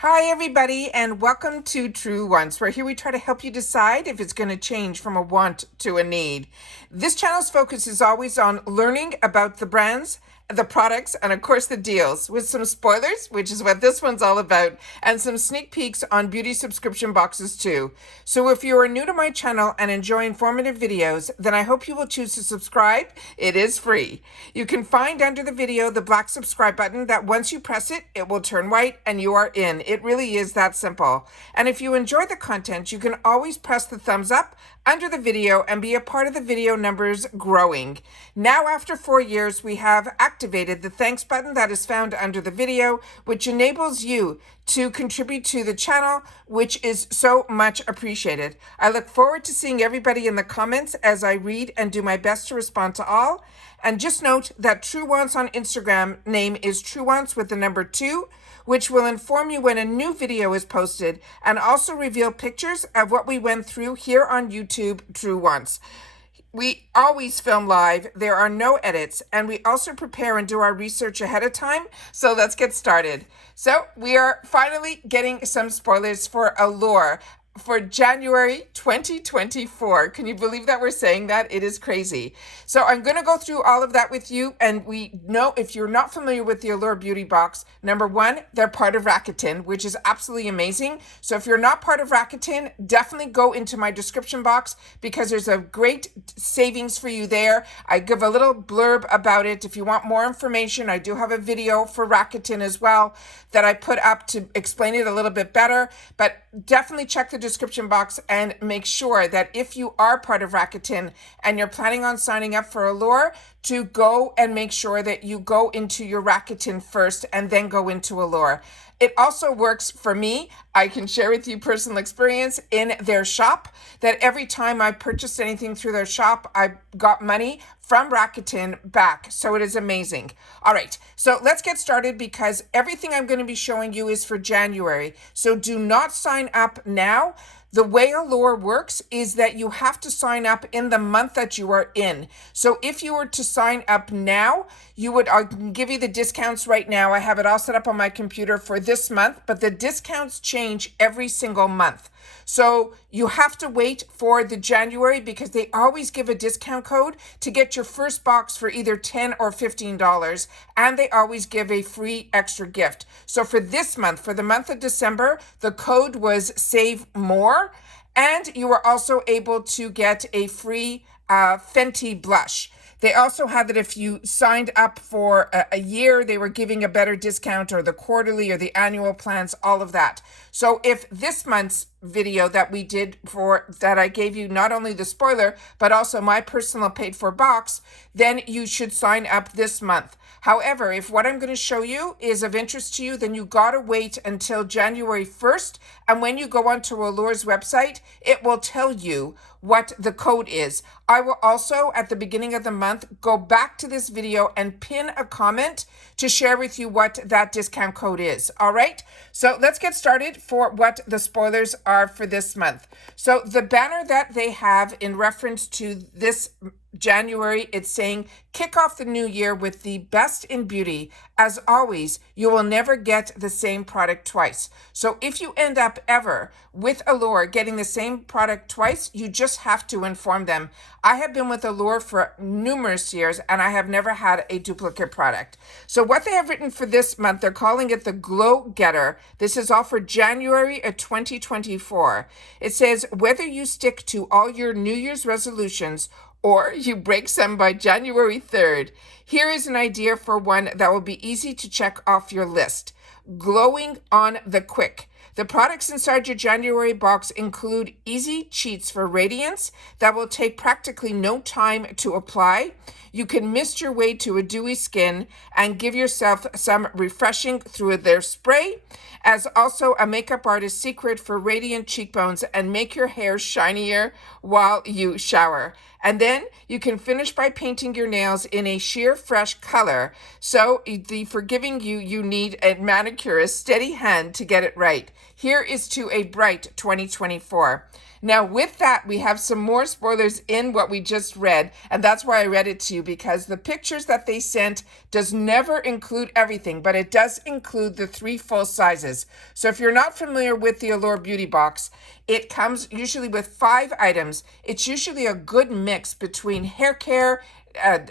Hi everybody and welcome to Truewants, where here we try to help you decide if it's going to change from a want to a need. This channel's focus is always on learning about the brands, the products, and of course the deals, with some spoilers, which is what this one's all about, and some sneak peeks on beauty subscription boxes too. So if you are new to my channel and enjoy informative videos, then I hope you will choose to subscribe. It is free. You can find under the video the black subscribe button that once you press it, it will turn white and you are in. It really is that simple. And if you enjoy the content, you can always press the thumbs up under the video and be a part of the video numbers growing. Now, after 4 years, we have activated the thanks button that is found under the video, which enables you to contribute to the channel, which is so much appreciated. I look forward to seeing everybody in the comments as I read and do my best to respond to all. And just note that Truewants on Instagram name is Truewants with the number 2, which will inform you when a new video is posted and also reveal pictures of what we went through here on YouTube Truewants. We always film live, there are no edits, and we also prepare and do our research ahead of time. So let's get started. So we are finally getting some spoilers for Allure for January 2024. Can you believe that we're saying that? It is crazy. So I'm going to go through all of that with you. And we know, if you're not familiar with the Allure Beauty Box, number one, they're part of Rakuten, which is absolutely amazing. So if you're not part of Rakuten, definitely go into my description box because there's a great savings for you there. I give a little blurb about it. If you want more information, I do have a video for Rakuten as well that I put up to explain it a little bit better, but definitely check the description box and make sure that if you are part of Rakuten and you're planning on signing up for Allure, to go and make sure that you go into your Rakuten first and then go into Allure. It also works for me. I can share with you personal experience in their shop that every time I purchased anything through their shop, I got money from Rakuten back. So it is amazing. All right, so let's get started because everything I'm going to be showing you is for January. So do not sign up now. The way Allure works is that you have to sign up in the month that you are in. So if you were to sign up now, I can give you the discounts right now. I have it all set up on my computer for this month, but the discounts change every single month. So you have to wait for the January because they always give a discount code to get your first box for either $10 or $15, and they always give a free extra gift. So for this month, for the month of December, the code was Save More, and you were also able to get a free Fenty blush. They also had that if you signed up for a year, they were giving a better discount, or the quarterly or the annual plans, all of that. So if this month's video that we did that I gave you not only the spoiler, but also my personal paid for box, then you should sign up this month. However, if what I'm going to show you is of interest to you, then you got to wait until January 1st. And when you go onto Allure's website, it will tell you what the code is. I will also, at the beginning of the month, go back to this video and pin a comment to share with you what that discount code is. All right, so let's get started for what the spoilers are for this month. So the banner that they have in reference to this January, it's saying, kick off the new year with the best in beauty. As always, you will never get the same product twice. So if you end up ever with Allure getting the same product twice, you just have to inform them. I have been with Allure for numerous years and I have never had a duplicate product. So what they have written for this month, they're calling it the Glow Getter. This is all for January of 2024. It says, whether you stick to all your New Year's resolutions or you break some by January 3rd, here is an idea for one that will be easy to check off your list. Glowing on the quick. The products inside your January box include easy cheats for radiance that will take practically no time to apply. You can mist your way to a dewy skin and give yourself some refreshing through their spray, as also a makeup artist's secret for radiant cheekbones and make your hair shinier while you shower. And then you can finish by painting your nails in a sheer fresh color. So for giving you need a manicurist's steady hand to get it right. Here is to a bright 2024. Now, with that, we have some more spoilers in what we just read, and that's why I read it to you, because the pictures that they sent does never include everything, but it does include the 3 full sizes. So if you're not familiar with the Allure Beauty Box, it comes usually with 5 items. It's usually a good mix between hair care,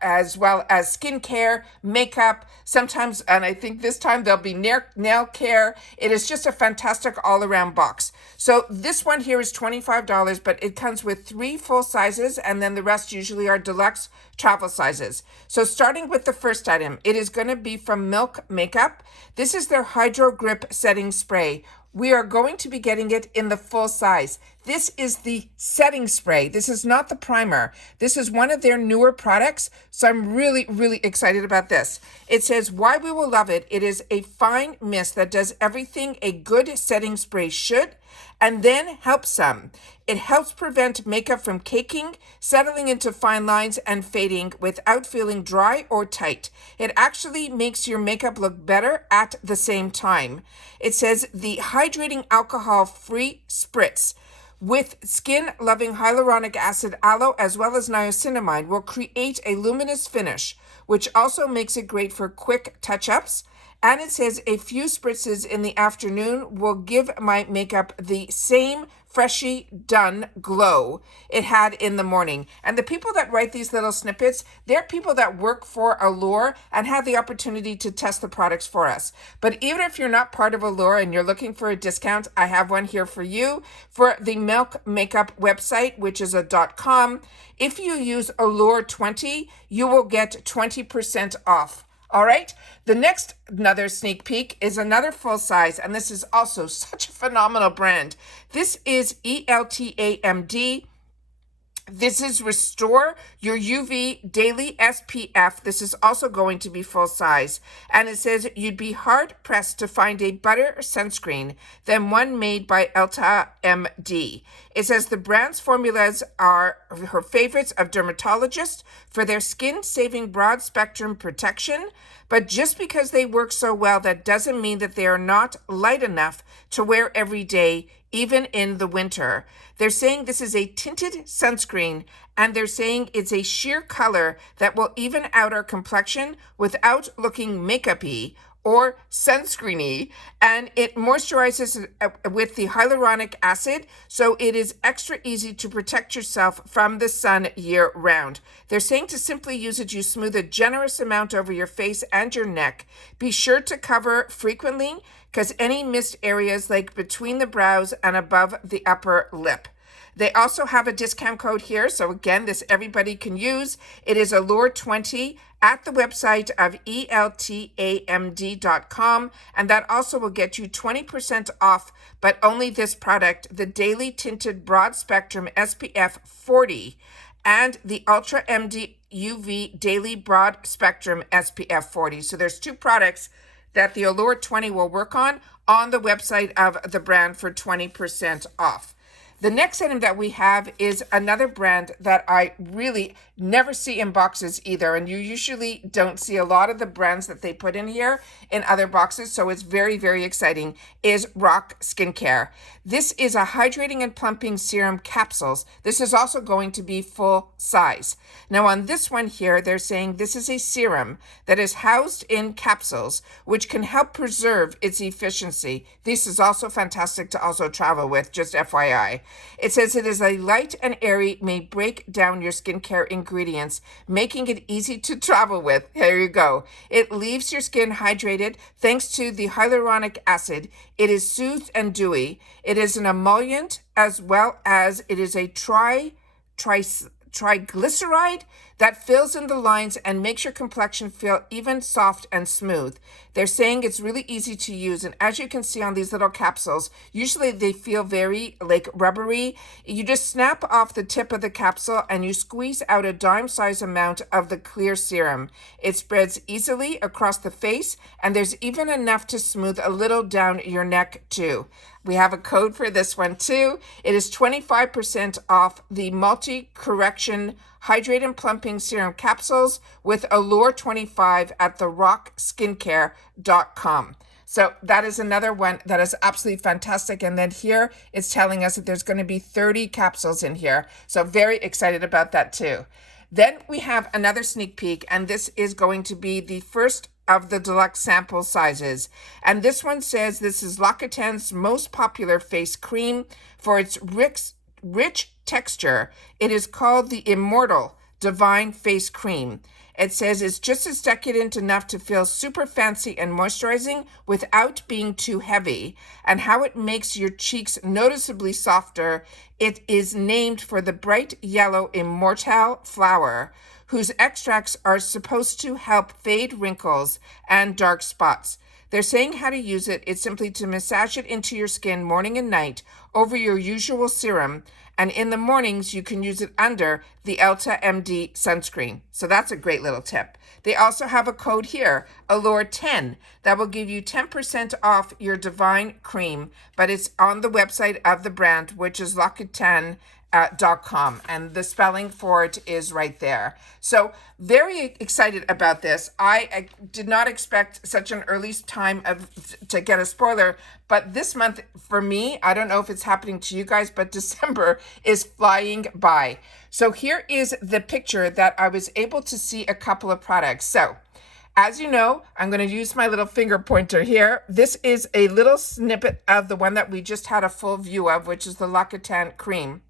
as well as skincare, makeup, sometimes, and I think this time there'll be nail care. It is just a fantastic all-around box. So this one here is $25, but it comes with 3 full sizes, and then the rest usually are deluxe travel sizes. So starting with the first item, it is going to be from Milk Makeup. This is their Hydro Grip Setting Spray. We are going to be getting it in the full size. This is the setting spray. This is not the primer. This is one of their newer products, so I'm really, really excited about this. It says, why we will love it. It is a fine mist that does everything a good setting spray should, and then helps some. It helps prevent makeup from caking, settling into fine lines, and fading without feeling dry or tight. It actually makes your makeup look better at the same time. It says the hydrating alcohol-free spritz with skin-loving hyaluronic acid, aloe, as well as niacinamide will create a luminous finish, which also makes it great for quick touch-ups. And it says a few spritzes in the afternoon will give my makeup the same freshly done glow it had in the morning. And the people that write these little snippets, they're people that work for Allure and have the opportunity to test the products for us. But even if you're not part of Allure and you're looking for a discount, I have one here for you for the Milk Makeup website, which is a .com. If you use Allure 20, you will get 20% off. All right, the next another sneak peek is another full size, and this is also such a phenomenal brand. This is ELTAMD. This is Restore Your UV Daily SPF. This is also going to be full size. And it says you'd be hard pressed to find a better sunscreen than one made by ELTAMD. It says the brand's formulas are her favorites of dermatologists for their skin-saving broad spectrum protection. But just because they work so well, that doesn't mean that they are not light enough to wear every day, even in the winter. They're saying this is a tinted sunscreen, and they're saying it's a sheer color that will even out our complexion without looking makeup-y or sunscreeny, and it moisturizes with the hyaluronic acid, so it is extra easy to protect yourself from the sun year round. They're saying to simply use it, you smooth a generous amount over your face and your neck. Be sure to cover frequently, because any missed areas like between the brows and above the upper lip. They also have a discount code here, so again, this everybody can use. It is Allure20 at the website of ELTAMD.com, and that also will get you 20% off, but only this product, the Daily Tinted Broad Spectrum SPF 40 and the Ultra MD UV Daily Broad Spectrum SPF 40. So there's 2 products that the Allure 20 will work on the website of the brand for 20% off. The next item that we have is another brand that I really never see in boxes either, and you usually don't see a lot of the brands that they put in here in other boxes, so it's very, very exciting, is Rock Skincare. This is a hydrating and plumping serum capsules. This is also going to be full size. Now on this one here, they're saying this is a serum that is housed in capsules, which can help preserve its efficiency. This is also fantastic to also travel with, just FYI. It says it is a light and airy, may break down your skincare ingredients, making it easy to travel with. Here you go. It leaves your skin hydrated thanks to the hyaluronic acid. It is soothed and dewy. It is an emollient as well as it is a triglyceride that fills in the lines and makes your complexion feel even, soft, and smooth. They're saying it's really easy to use, and as you can see on these little capsules, usually they feel very like rubbery. You just snap off the tip of the capsule and you squeeze out a dime-sized amount of the clear serum. It spreads easily across the face, and there's even enough to smooth a little down your neck too. We have a code for this one too. It is 25% off the multi-correction hydrate and plumping serum capsules with Allure 25 at therockskincare.com. So that is another one that is absolutely fantastic. And then here it's telling us that there's going to be 30 capsules in here. So very excited about that too. Then we have another sneak peek, and this is going to be the first of the deluxe sample sizes. And this one says this is Rakuten's most popular face cream for its rich texture. It is called the Immortal Divine Face Cream. It says it's just as decadent enough to feel super fancy and moisturizing without being too heavy, and how it makes your cheeks noticeably softer. It is named for the bright yellow immortelle flower, whose extracts are supposed to help fade wrinkles and dark spots. They're saying how to use it. It's simply to massage it into your skin morning and night over your usual serum. And in the mornings, you can use it under the Ulta MD sunscreen. So that's a great little tip. They also have a code here, Allure 10, that will give you 10% off your Divine Cream, but it's on the website of the brand, which is Rakuten.com, and the spelling for it is right there. So very excited about this. I did not expect such an early time to get a spoiler, but this month for me, I don't know if it's happening to you guys, but December is flying by. So here is the picture that I was able to see a couple of products. So as you know, I'm going to use my little finger pointer here. This is a little snippet of the one that we just had a full view of, which is the Rakuten cream.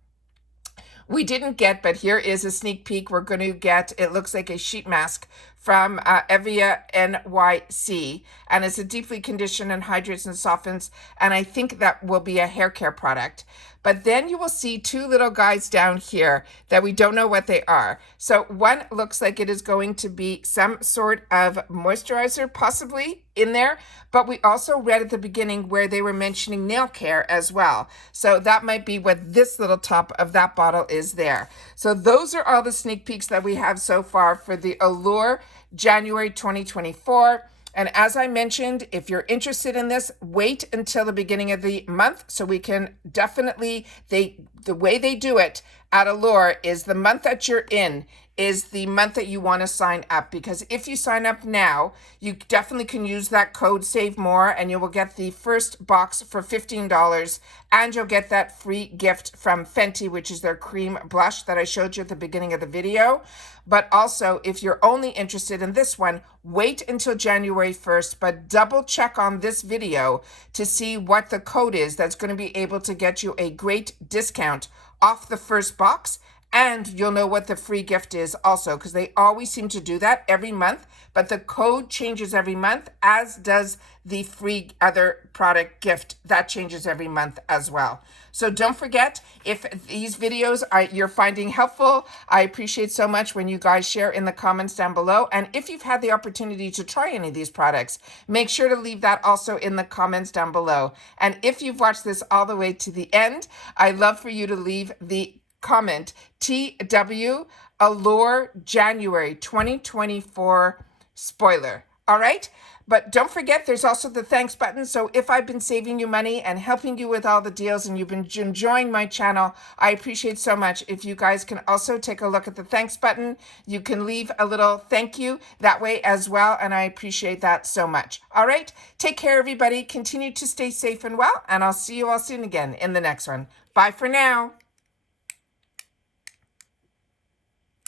We didn't get, but here is a sneak peek. We're going to get, it looks like a sheet mask from Evia NYC, and it's a deeply conditioned and hydrates and softens, and I think that will be a hair care product. But then you will see two little guys down here that we don't know what they are. So one looks like it is going to be some sort of moisturizer possibly in there, but we also read at the beginning where they were mentioning nail care as well. So that might be what this little top of that bottle is there. So those are all the sneak peeks that we have so far for the Allure January 2024. And as I mentioned, if you're interested in this, wait until the beginning of the month so we can definitely, the way they do it at Allure is the month that you're in is the month that you want to sign up, because if you sign up now, you definitely can use that code Save More and you will get the first box for $15, and you'll get that free gift from Fenty, which is their cream blush that I showed you at the beginning of the video. But also, if you're only interested in this one, wait until January 1st, but double check on this video to see what the code is that's going to be able to get you a great discount off the first box. And you'll know what the free gift is also, because they always seem to do that every month, but the code changes every month, as does the free other product gift. That changes every month as well. So don't forget, if these videos you're finding helpful, I appreciate so much when you guys share in the comments down below. And if you've had the opportunity to try any of these products, make sure to leave that also in the comments down below. And if you've watched this all the way to the end, I'd love for you to leave the comment TW Allure January 2024 spoiler. All right. But don't forget, there's also the thanks button. So if I've been saving you money and helping you with all the deals and you've been enjoying my channel, I appreciate so much if you guys can also take a look at the thanks button. You can leave a little thank you that way as well, and I appreciate that so much. All right, take care, everybody. Continue to stay safe and well, and I'll see you all soon again in the next one. Bye for now.